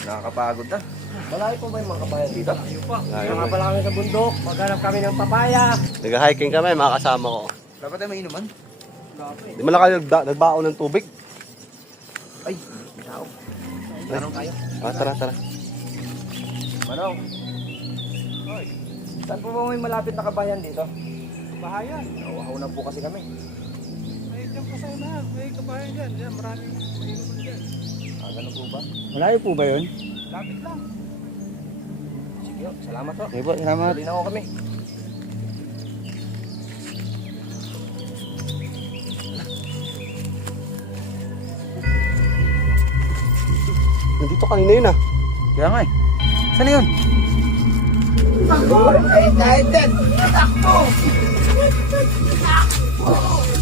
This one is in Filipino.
Nakakapagod na. Malayo po ba yung mga kabayan dito? Ayaw pa. Layo Nga pa. pala kami sa bundok. Maghanap kami ng papaya. Nag-hiking kami, mga kasama ko. Dapat tayo mainuman. Grabe. Di man lang kayo nagbaon ng tubig. Ay, may tao. Manong tayo. Tara, tara. Manong. Hoy. Saan po ba may malapit na kabayan dito? Bahayan. Nauhaw na po kasi kami. May dyan pa sa unahan. May kabayan dyan. Yan, maraming mainuman dyan. Ganun po ba? Malayo po ba yun? Lapit lang. Sige, salamat po. Sige po, salamat. Tuloy na ako kami. Nandito kanina yun ah. Kaya nga eh. Saan na yun? Takbo! Takbo! Takbo!